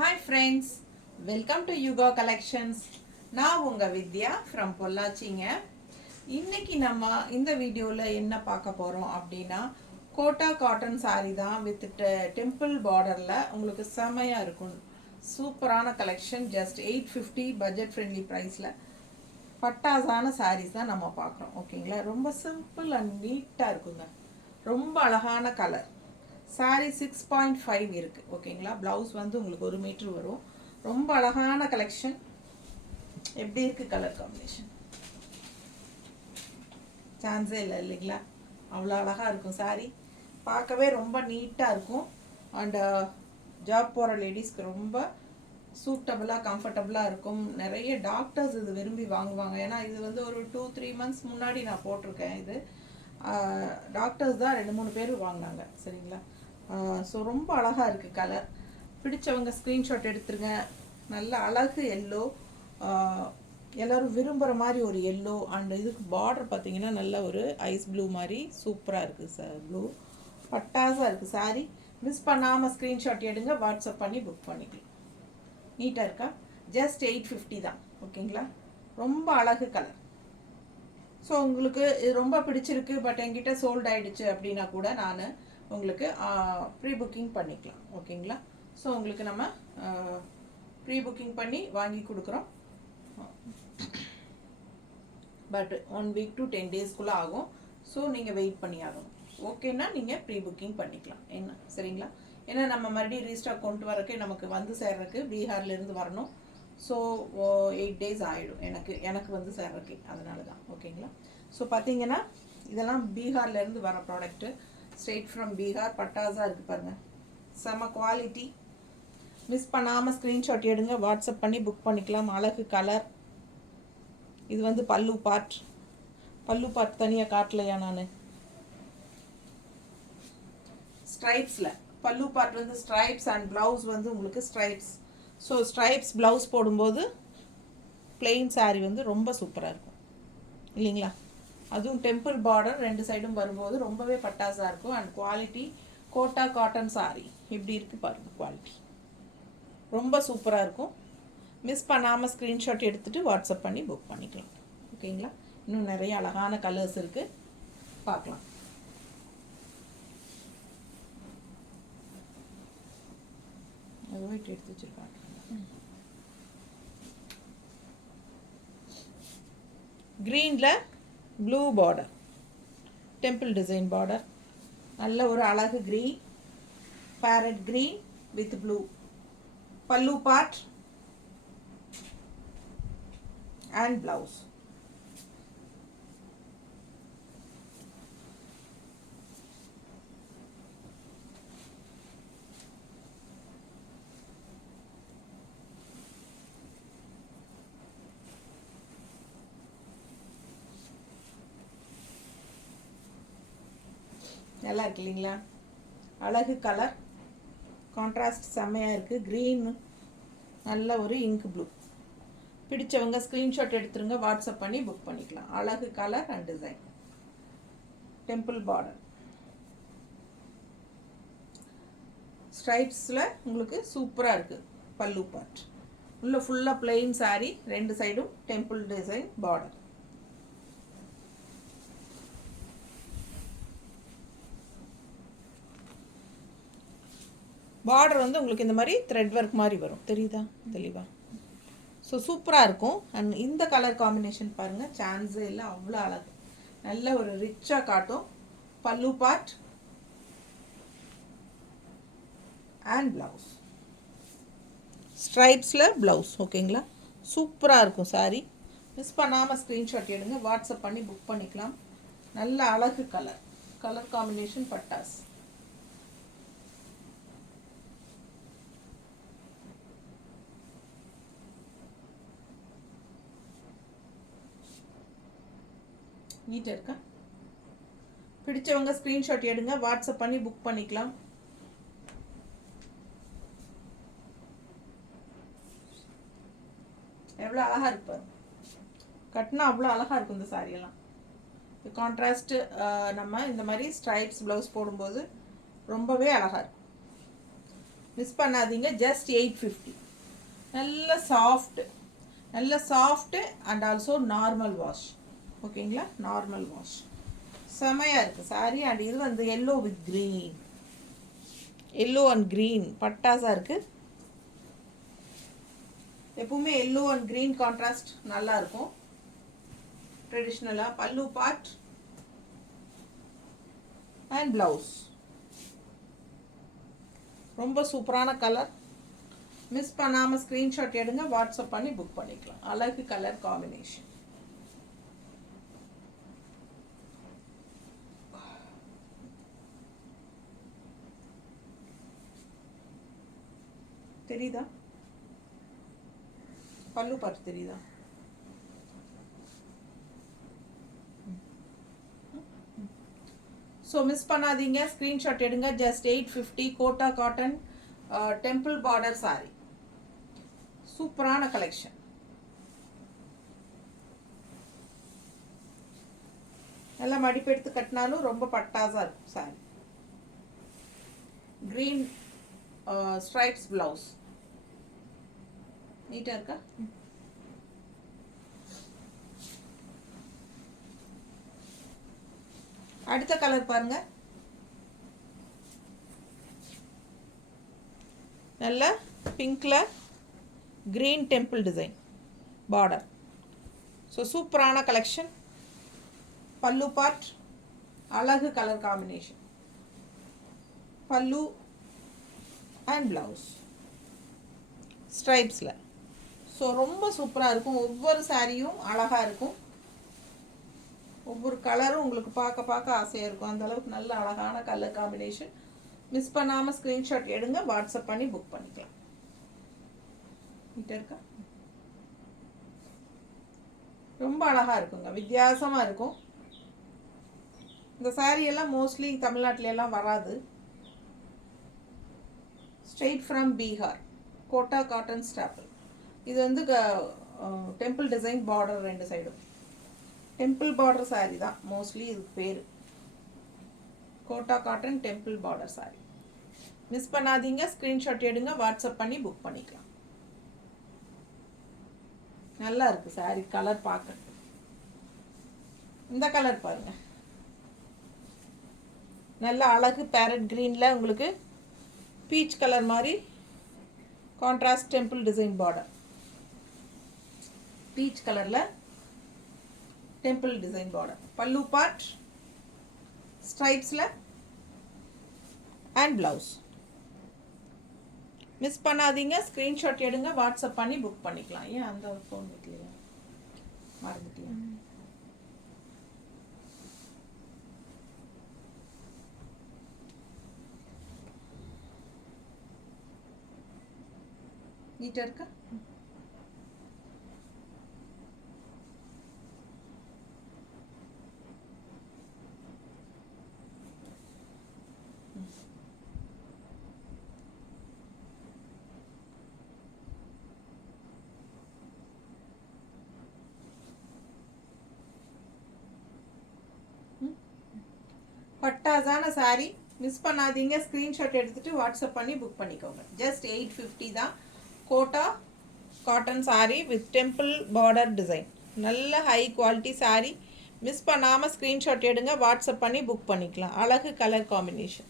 Hi friends, welcome to Yuga Collections. நான் உங்க வித்யா from பொள்ளாச்சிங்க. இன்னைக்கு நம்ம இந்த வீடியோல என்ன பார்க்க போறோம் அப்படின்னா கோட்டா காட்டன் saree தான் வித் டெம்பிள் பார்டர்ல உங்களுக்கு செமையா இருக்கும். சூப்பரான கலெக்ஷன், ஜஸ்ட் 850 பட்ஜெட் ஃப்ரெண்ட்லி பிரைஸ்ல பட்டாசான sarees தான் நம்ம பார்க்குறோம். ஓகேங்களா, ரொம்ப சிம்பிள் அண்ட் நீட்டாக இருக்குங்க. ரொம்ப அழகான கலர். சாரீ 6.5 இருக்கு. ஓகேங்களா, ப்ளவுஸ் வந்து உங்களுக்கு 1 மீட்டர் வரும். ரொம்ப அழகான கலெக்ஷன். எப்படி இருக்கு கலர் காம்பினேஷன்? சான்ஸே இல்லை இல்லைங்களா? அவ்வளோ அழகாக இருக்கும் சாரீ. பார்க்கவே ரொம்ப நீட்டாக இருக்கும். அண்ட் ஜாப் போகிற லேடிஸ்க்கு ரொம்ப சூட்டபுளாக கம்ஃபர்டபுளாக இருக்கும். நிறைய டாக்டர்ஸ் இது விரும்பி வாங்குவாங்க. ஏன்னா இது வந்து ஒரு 2-3 months முன்னாடி நான் போட்டிருக்கேன். இது டாக்டர்ஸ் தான் 2-3 பேர் வாங்கினாங்க. சரிங்களா? ஸோ ரொம்ப அழகாக இருக்குது கலர். பிடிச்சவங்க ஸ்க்ரீன்ஷாட் எடுத்துருங்க. நல்ல அழகு எல்லோ, எல்லோரும் விரும்புகிற மாதிரி ஒரு எல்லோ. அண்ட் இதுக்கு பார்டர் பார்த்தீங்கன்னா நல்ல ஒரு ஐஸ் ப்ளூ மாதிரி சூப்பராக இருக்குது சார். ப்ளூ பட்டாசாக இருக்குது சாரீ. மிஸ் பண்ணாமல் ஸ்க்ரீன்ஷாட் எடுங்க, வாட்ஸ்அப் பண்ணி புக் பண்ணிக்கலாம். நீட்டாக இருக்கா? ஜஸ்ட் 850 தான். ஓகேங்களா, ரொம்ப அழகு கலர். ஸோ உங்களுக்கு இது ரொம்ப பிடிச்சிருக்கு, பட் என்கிட்ட சோல்ட் ஆகிடுச்சு அப்படின்னா கூட நான் உங்களுக்கு ப்ரீ புக்கிங் பண்ணிக்கலாம். ஓகேங்களா, ஸோ உங்களுக்கு நம்ம ப்ரீ புக்கிங் பண்ணி வாங்கி கொடுக்குறோம். பட் 1 week to 10 daysக்குள்ளே ஆகும். ஸோ நீங்கள் வெயிட் பண்ணி ஆகணும். ஓகேன்னா நீங்கள் ப்ரீ புக்கிங் பண்ணிக்கலாம். என்ன சரிங்களா? ஏன்னா நம்ம மறுபடியும் ரீஸ்டாக் கொண்டு வரக்கு நமக்கு வந்து சேர்றதுக்கு பீகார்லேருந்து வரணும். ஸோ 8 days ஆகிடும் எனக்கு வந்து சேர்றதுக்கு. அதனால தான். ஓகேங்களா, ஸோ பார்த்தீங்கன்னா இதெல்லாம் பீகார்லேருந்து வர ப்ராடக்ட்டு. Straight from Bihar. பட்டாஸாக இருக்குது பாருங்கள், செம குவாலிட்டி. மிஸ் பண்ணாமல் ஸ்க்ரீன்ஷாட் எடுங்க, வாட்ஸ்அப் பண்ணி புக் பண்ணிக்கலாம். அழகு கலர். இது வந்து பல்லு பார்ட் தனியாக காட்டலையா நான்? ஸ்ட்ரைப்ஸில் பல்லு பார்ட் வந்து ஸ்ட்ரைப்ஸ் அண்ட் ப்ளவுஸ் வந்து உங்களுக்கு ஸ்ட்ரைப்ஸ். ஸோ ஸ்ட்ரைப்ஸ் ப்ளவுஸ் போடும்போது பிளெயின் சாரீ வந்து ரொம்ப சூப்பராக இருக்கும் இல்லைங்களா? அதுவும் டெம்பிள் பார்டர் 2 சைடும் வரும்போது ரொம்பவே பட்டாசாக இருக்கும். And quality Kota cotton sari எப்படி இருக்குது பாருங்கள். குவாலிட்டி ரொம்ப சூப்பராக இருக்கும். மிஸ் பண்ணாமல் ஸ்க்ரீன்ஷாட் எடுத்துகிட்டு வாட்ஸ்அப் பண்ணி புக் பண்ணிக்கலாம். ஓகேங்களா, இன்னும் நிறைய அழகான கலர்ஸ் இருக்குது, பார்க்கலாம். ஒயிட் எடுத்து வச்சுருக்காங்க. க்ரீனில் blue border, temple design border. நல்ல ஒரு அழகு green, farad green with blue. பல்லு பார்ட் அண்ட் ப்ளவுஸ். நல்லா இருக்கு இல்லைங்களா? அழகு கலர், கான்ட்ராஸ்ட் செம்மையாக இருக்குது. க்ரீன், நல்ல ஒரு இங்க் ப்ளூ. பிடிச்சவங்க ஸ்க்ரீன்ஷாட் எடுத்துருங்க, வாட்ஸ்அப் பண்ணி புக் பண்ணிக்கலாம். அழகு colour and design. Temple border ஸ்ட்ரைப்ஸில் உங்களுக்கு சூப்பராக இருக்குது. பல்லு பார்ட் உள்ள ஃபுல்லாக பிளெயின் சாரீ, 2 சைடும் டெம்பிள் டிசைன் பார்டர். பார்டர் வந்து உங்களுக்கு இந்த மாதிரி த்ரெட் ஒர்க் மாதிரி வரும், தெரியுதா தெளிவா? ஸோ சூப்பராக இருக்கும். அண்ட் இந்த கலர் காம்பினேஷன் பாருங்கள், சான்ஸே இல்லை, அவ்வளோ அழகு. நல்ல ஒரு ரிச்சாக காட்டும். பல்லு பார்ட் அண்ட் ப்ளவுஸ். ஸ்ட்ரைப்ஸில் ப்ளவுஸ். ஓகேங்களா, சூப்பராக இருக்கும் சாரீ. மிஸ் பண்ணாமல் ஸ்க்ரீன்ஷாட் எடுங்க, வாட்ஸ்அப் பண்ணி புக் பண்ணிக்கலாம். நல்ல அழகு கலர். கலர் காம்பினேஷன் பட்டாஸ். நீட்டாக இருக்கா? பிடிச்சவங்க ஸ்க்ரீன்ஷாட் எடுங்க, வாட்ஸ்அப் பண்ணி புக் பண்ணிக்கலாம். எவ்வளோ அழகாக இருப்பார் கட்டினா, அவ்வளோ அழகாக இருக்கும் இந்த சாரியெல்லாம். கான்ட்ராஸ்ட்டு நம்ம இந்த மாதிரி ஸ்ட்ரைப்ஸ் ப்ளவுஸ் போடும்போது ரொம்பவே அழகாக இருக்கும். மிஸ் பண்ணாதீங்க. ஜஸ்ட் 850. நல்ல soft and also normal wash. ஓகேங்களா, நார்மல் வாஷ். செமையாக இருக்குது சாரீ. அண்ட் இது வந்து yellow with green, yellow and green பட்டாஸாக இருக்குது. எப்பவுமே எல்லோ அண்ட் க்ரீன் கான்ட்ராஸ்ட் நல்லாயிருக்கும் ட்ரெடிஷ்னலாக. பல்லு பார்ட் அண்ட் ப்ளவுஸ். ரொம்ப சூப்பரான கலர். மிஸ் பண்ணாமல் ஸ்க்ரீன்ஷாட் எடுங்க, வாட்ஸ்அப் பண்ணி புக் பண்ணிக்கலாம். அழகு கலர் காம்பினேஷன். தெரியுதா? பல்லு பார்த்து தெரியுதா? ஸோ மிஸ் பண்ணாதீங்க, ஸ்க்ரீன்ஷாட் எடுங்க. Just 850. Kota cotton temple border sari. சூப்பரான கலெக்ஷன். நல்லா மடிப்பு எடுத்து கட்டினாலும் ரொம்ப பட்டாஸாக இருக்கும் சாரி. Green stripes blouse. நீட்டாக இருக்கா? அடுத்த கலர் பாருங்க. நல்ல பிங்க்ல green temple design border. So சூப்பரான கலெக்ஷன். பல்லு பார்ட் அழகு colour combination. Pallu and blouse ஸ்ட்ரைப்ஸில். ஸோ ரொம்ப சூப்பராக இருக்கும். ஒவ்வொரு சாரியும் அழகாக இருக்கும். ஒவ்வொரு கலரும் உங்களுக்கு பார்க்க ஆசையாக இருக்கும். அந்தளவுக்கு நல்ல அழகான கலர் காம்பினேஷன். மிஸ் பண்ணாமல் ஸ்க்ரீன்ஷாட் எடுங்க, வாட்ஸ்அப் பண்ணி புக் பண்ணிக்கலாம். நீட்டாக இருக்கா? ரொம்ப அழகாக இருக்குங்க, வித்தியாசமாக இருக்கும். இந்த சாரியெல்லாம் மோஸ்ட்லி தமிழ்நாட்டிலெல்லாம் வராது. Straight from Bihar, Kota cotton staple. இது வந்து டெம்பிள் டிசைன் பார்டர், ரெண்டு சைடும் டெம்பிள் பார்டர் சாரி தான் மோஸ்ட்லி இதுக்கு பேர். Kota cotton temple border sari. Miss பண்ணாதீங்க, ஸ்க்ரீன்ஷாட் எடுங்க, வாட்ஸ்அப் பண்ணி புக் பண்ணிக்கலாம். நல்லா இருக்குது சாரி. கலர் பார்க்க இந்த கலர் பாருங்க. நல்ல அழகு பேரட் க்ரீனில் உங்களுக்கு பீச் கலர் மாதிரி contrast temple design border. Peach கலரில் temple design border. Pallu part ஸ்ட்ரைப்ஸில் அண்ட் ப்ளவுஸ். மிஸ் பண்ணாதீங்க, ஸ்க்ரீன்ஷாட் எடுங்க, வாட்ஸ்அப் பண்ணி புக் பண்ணிக்கலாம். ஏன் அந்த ஃபோன் வைக்கலையா? மறந்துட்டியா? நீட்டாக இருக்கா? பட்டாசான சாரி. மிஸ் பண்ணாதீங்க, ஸ்க்ரீன்ஷாட் எடுத்துகிட்டு வாட்ஸ்அப் பண்ணி புக் பண்ணிக்கோங்க. ஜஸ்ட் 850 தான். Kota cotton sari with temple border design. நல்ல ஹை குவாலிட்டி சாரி. மிஸ் பண்ணாமல் ஸ்க்ரீன்ஷாட் எடுங்க, வாட்ஸ்அப் பண்ணி புக் பண்ணிக்கலாம். அழகு colour combination.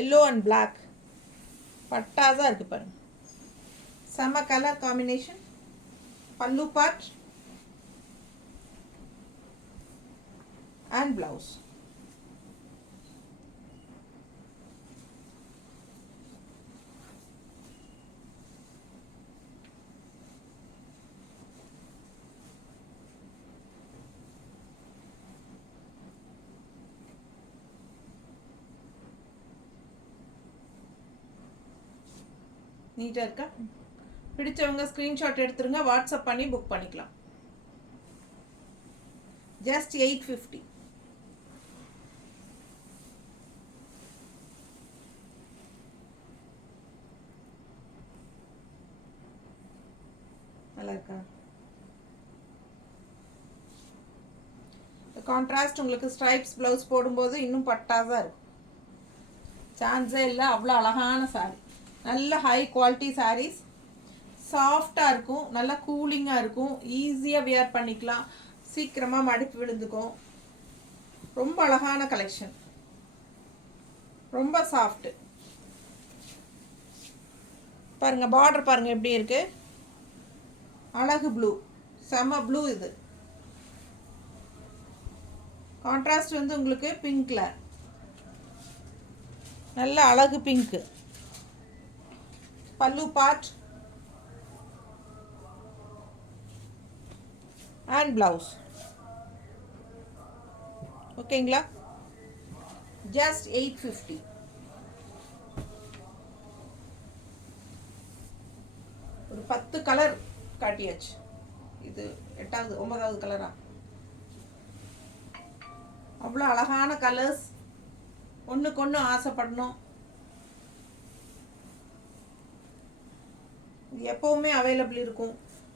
Yellow and black பட்டாஸாக இருக்குது பாருங்க. செம்ம கலர் காம்பினேஷன். பல்லு பார்ட் அண்ட் ப்ளவுஸ். நீட்டாக இருக்கா? பிடிச்சவங்க ஸ்க்ரீன்ஷாட் எடுத்துருங்க, வாட்ஸ்அப் பண்ணி புக் பண்ணிக்கலாம். ஜஸ்ட் 850. நல்லா இருக்கா? கான்ட்ராஸ்ட் உங்களுக்கு ஸ்ட்ரைப்ஸ் ப்ளவுஸ் போடும்போது இன்னும் பட்டாதான் இருக்கும். சான்ஸே இல்லை, அவ்வளோ அழகான சாரீ. நல்ல ஹை குவாலிட்டி சாரீஸ், சாஃப்டாக இருக்கும், நல்லா கூலிங்காக இருக்கும், ஈஸியாக வியர் பண்ணிக்கலாம், சீக்கிரமாக மடிப்பு விழுந்துக்கும். ரொம்ப அழகான கலெக்ஷன், ரொம்ப சாஃப்ட்டு. பாருங்கள் பார்டர் பாருங்கள் எப்படி இருக்கு, அழகு ப்ளூ, செம ப்ளூ. இது கான்ட்ராஸ்ட் வந்து உங்களுக்கு பிங்க் கலர், நல்ல அழகு பிங்க்கு. பல்லு பார்ட் அண்ட் பிளவுஸ். ஓகேங்களா? ஜஸ்ட் 850. ஒரு 10 கலர் காட்டியாச்சு. இது 8வது 9வது கலரா? அவ்வளோ அழகான கலர்ஸ், ஒன்றுக்கு ஒன்று ஆசைப்படணும். இது எப்போவுமே அவைலபிள் இருக்கும்.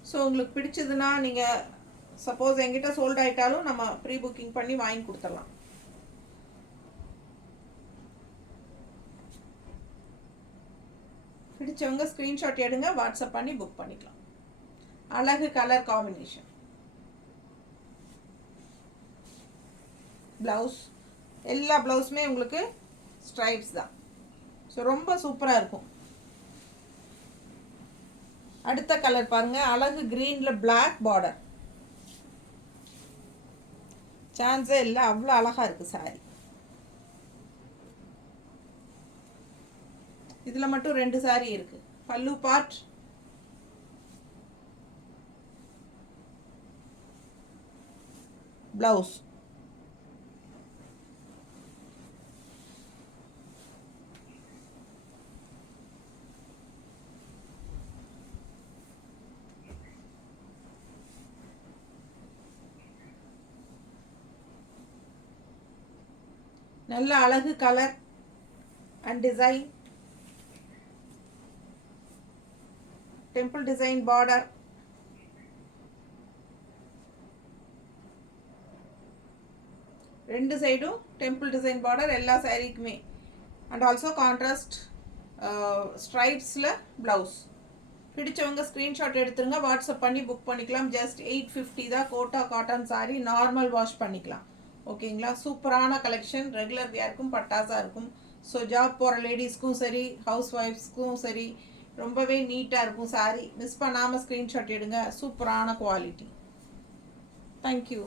ஸோ உங்களுக்கு பிடிச்சதுன்னா நீங்கள் சப்போஸ் எங்கிட்ட சோல்ட் ஆகிட்டாலும் நம்ம ப்ரீ புக்கிங் பண்ணி வாங்கி கொடுத்துடலாம். பிடிச்சவங்க ஸ்க்ரீன்ஷாட் எடுங்க, வாட்ஸ்அப் பண்ணி புக் பண்ணிக்கலாம். அழகு கலர் காம்பினேஷன். ப்ளவுஸ், எல்லா ப்ளவுஸுமே உங்களுக்கு ஸ்ட்ரைப்ஸ் தான். ஸோ ரொம்ப சூப்பராக இருக்கும். அடுத்த கலர் பாருங்கள், அழகு க்ரீனில் பிளாக் பார்டர். சான்ஸே இல்லை, அவ்வளோ அழகாக இருக்குது சாரி. இதில் மட்டும் 2 சாரி இருக்குது. பல்லு பார்ட், ப்ளவுஸ். நல்ல அழகு colour and design, temple design border. ரெண்டு சைடும் டெம்பிள் டிசைன் பார்டர் எல்லா சாரீக்குமே. அண்ட் ஆல்சோ கான்ட்ராஸ்ட் ஸ்ட்ரைப்ஸில் ப்ளவுஸ். பிடிச்சவங்க ஸ்க்ரீன்ஷாட் எடுத்துருங்க, வாட்ஸ்அப் பண்ணி புக் பண்ணிக்கலாம். ஜஸ்ட் 850 தான். Kota cotton sari, normal wash பண்ணிக்கலாம். ஓகேங்களா? சூப்பரான கலெக்ஷன், ரெகுலர் வியர்க்கும் பட்டாசாக இருக்கும். ஸோ ஜாப் போகிற லேடிஸ்க்கும் சரி, ஹவுஸ் ஒய்ஃப்ஸ்க்கும் சரி, ரொம்பவே நீட்டாக இருக்கும் சாரீ. மிஸ் பண்ணாமல் ஸ்க்ரீன்ஷாட் எடுங்க. சூப்பரான குவாலிட்டி. தேங்க்யூ.